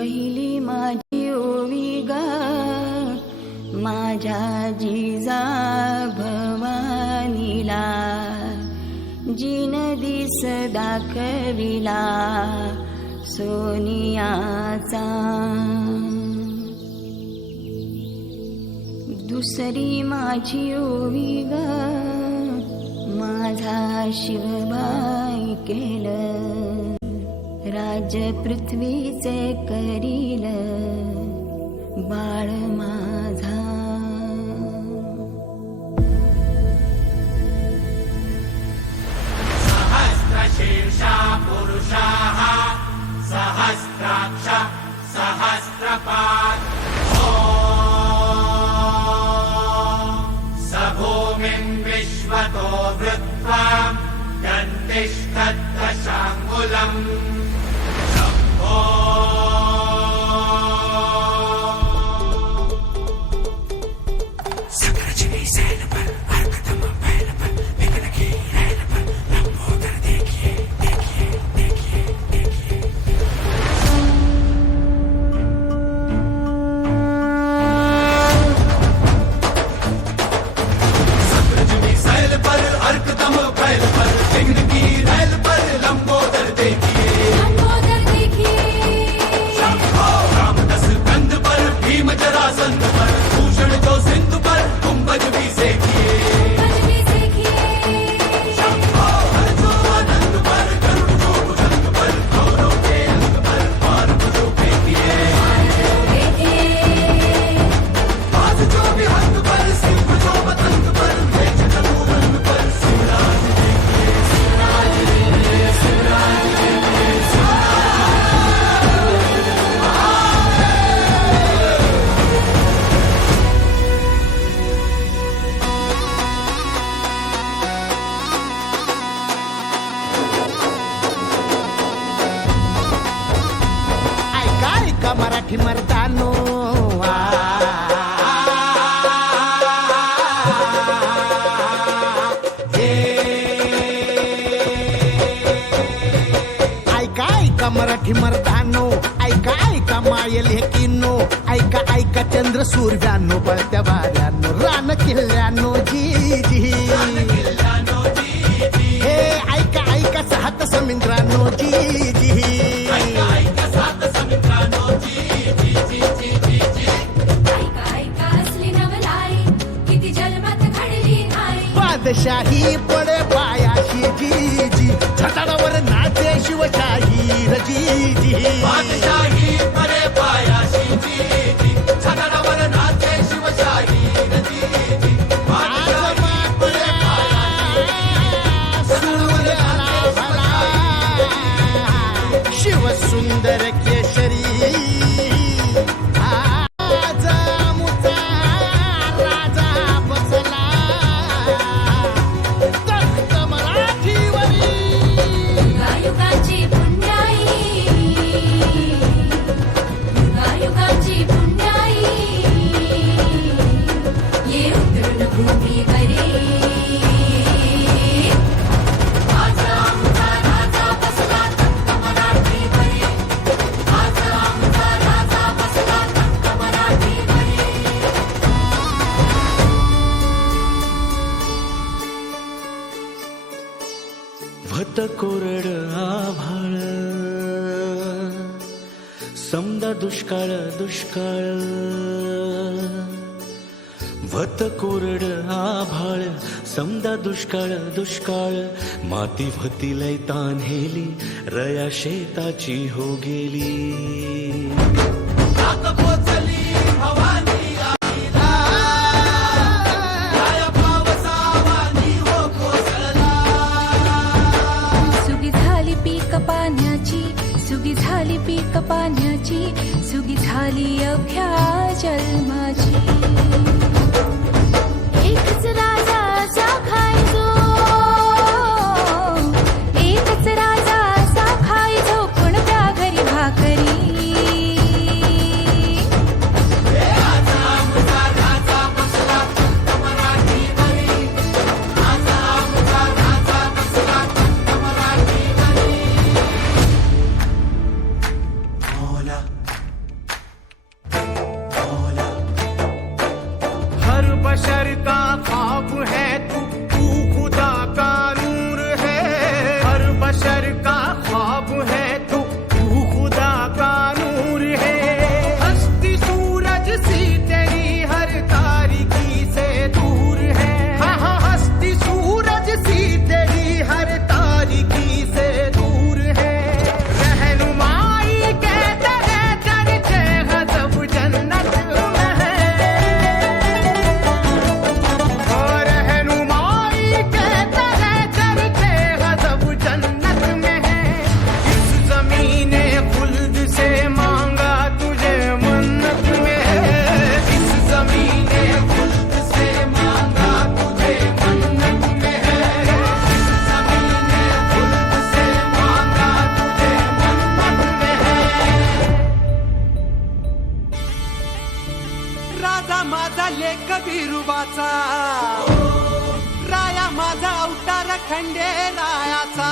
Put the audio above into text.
पहिली माझी ओवी गा. माझ्या जिजा भवानीला जिन दिस दाखविला सोनियाचा. दुसरी माझी ओवी ग. माझा शिवबाई केलं. राज पृथ्वीचे करील बाळ माझा. सहस्रशीर्षा पुरुषाः सहस्राक्ष सहस्रपात् ॐ स भूमिम् विश्वतो वृत्वा गन्तिष्ठद्दशाङ्गुलम् Listen. ऐका मर्दानो ऐका ऐका मायल हे किनो ऐका ऐका चंद्र सूर्यानो बळत्या वाऱ्यानो रान किल्ल्यानो जी जी. हे ऐका ऐका सात समिंद्रानो जी जी. बादशाही पडे पायाशी जी जी. छटाडावर ना शिवशाही बादशाही समदा दुष्काळ दुष्काळ. भत कोरड आभाळ. समदा दुष्काळ दुष्काळ. माती भती लय तान्हेली रया शेताची हो गेली. सुगी झाली पीक पाण्याची सुगी झाली अभ्या जन्माची. एकच राजा माझा रुबाचा राया माझा अवतार खंडे रायाचा